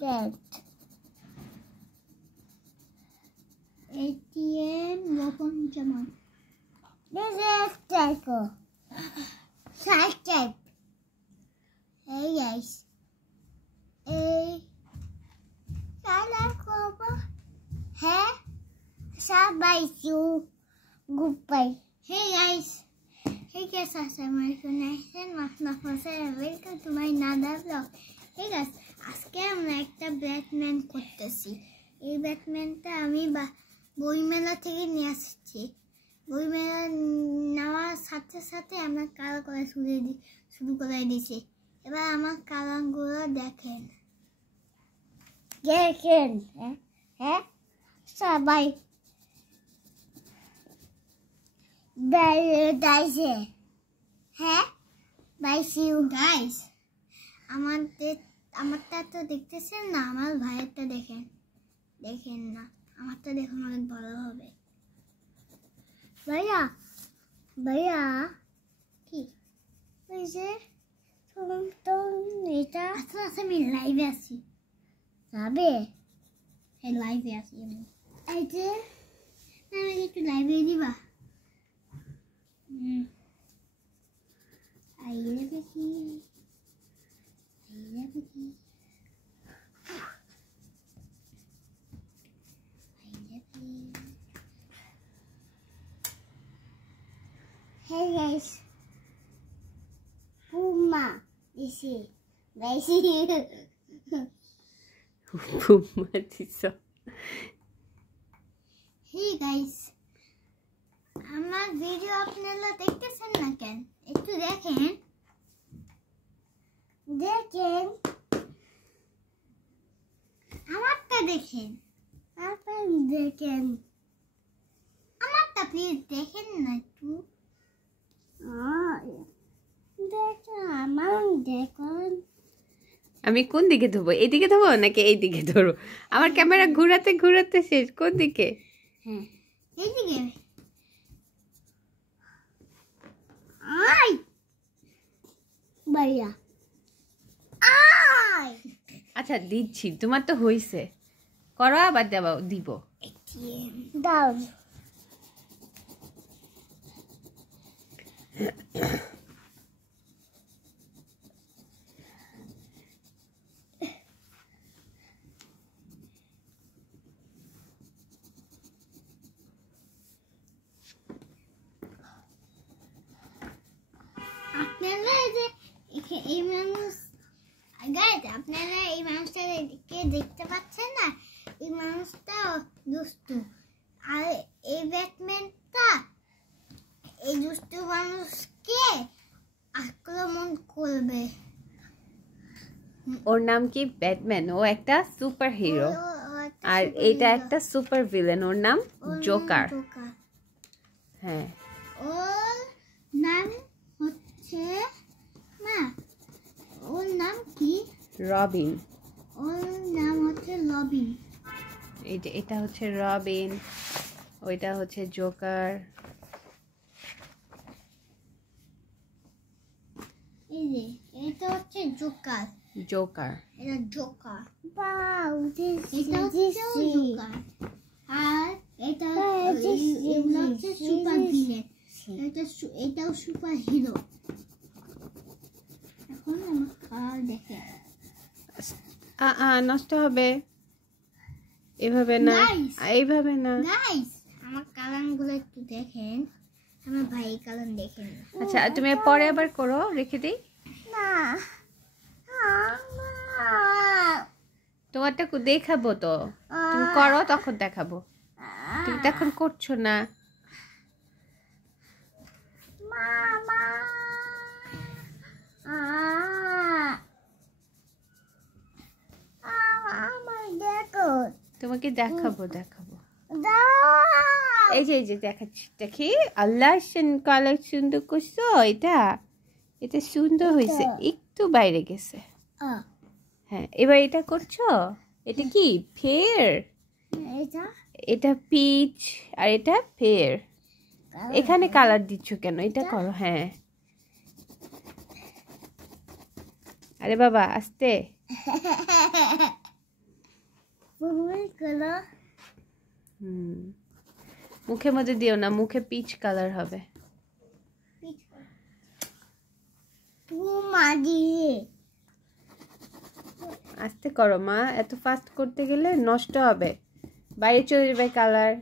cat. ATM open Jamon. This is Tycho. Type. Hey guys. Hey. Sabay you. Goodbye. Hey guys. Hey guys, assalamualaikum. Welcome to my another vlog. Hey guys, আজকে আমরা একটা Batman করতেছি। এই ব্যাটম্যানটা আমি বইমেলা থেকে নিয়ে আসছি। বইমেলা নেওয়ার সাথে সাথে আমরা কালার করা শুরু করে দিয়েছি। এবার আমার কালারগুলো দেখেন। হ্যাঁ সবাই দাইছে। হ্যাঁ বাই সি ইউ গাইস। আমারটা তো দেখতেছেন না, আমার ভাইয়েরটা দেখেন না, আমারটা দেখুন অনেক ভালো হবে। ভাইয়া কি হয়েছে? এটা আচ্ছা আমি লাইভে আছি। যাবে? হ্যাঁ লাইভে আছি আমি। এই যে আমাকে একটু লাইভে দিবা? Hey guys, Puma, this is Puma, this is. Hey guys, আমার ভিডিও আপনারা দেখতেছেন না কেন? একটু দেখেন আমারটা দেখেন আমারটা প্লিজ দেখেন না একটু। দেখুন আমি কোন দিকে ধরবো? এইদিকে ধরবো নাকি এই দিকে ধরবো? আমার ক্যামেরা ঘুরাতে ঘুরাতে শেষ। কোন দিকে? হ্যাঁ এইদিকে। ভাইয়া আচ্ছা দিচ্ছি, তোমার তো হইছে, করো আবার দিব। দাও। আপনারা এই মানুষটাকে দেখতে পাচ্ছেন না? এই মানুষটা দুষ্টু, আর এই ব্যাটম্যানটা এই দুষ্টু মানুষকে আক্রমণ করবে। ওর নাম কি? ব্যাটম্যান। ও একটা সুপার হিরো, আর এটা একটা সুপার ভিলেন। ওর নাম জোকার। হ্যাঁ, ওর নাম হচ্ছে ওর নাম কি? রবিন। ওর নাম হচ্ছে রবিন। এটা হচ্ছে রবিন, ওইটা হচ্ছে জোকার। এই যে এটা হচ্ছে জোকার। এটা জোকার। ওয়াও, এটা হচ্ছে জোকার। আর এটা হচ্ছে সুপার ভিলেন। এটাও সুপার হিরো। এখন আমার কালার দেখে নষ্ট হবে, এভাবে না, এইভাবে না। গাইস আমার কালারগুলো একটু দেখেন, আমার ভাই কালার দেখেন। আচ্ছা তুমি পরে আবার করো, রেখে দিই। না তোমারটা দেখাবো তো, তুমি করো তখন দেখাবো। তুমি তো এখন করছো না। তোমাকে দেখাবো। এই যে দেখাচ্ছি, দেখি। আল্লাহ কালার সুন্দর করছো। এটা সুন্দর হয়েছে, একটু বাইরে গেছে। হ্যাঁ এবার এটা করছো। এটা কি ফেয়ার? এটা পিচ আর এটা ফেয়ার। এখানে কালার দিচ্ছ কেন? এটা করো। হ্যাঁ আরে বাবা আস্তে। কালার মুখের মধ্যে দিও না, মুখে পিচ কালার হবে। আস্তে করো মা, এত ফাস্ট করতে গেলে নষ্ট হবে, বাইরে চলে যাবে কালার।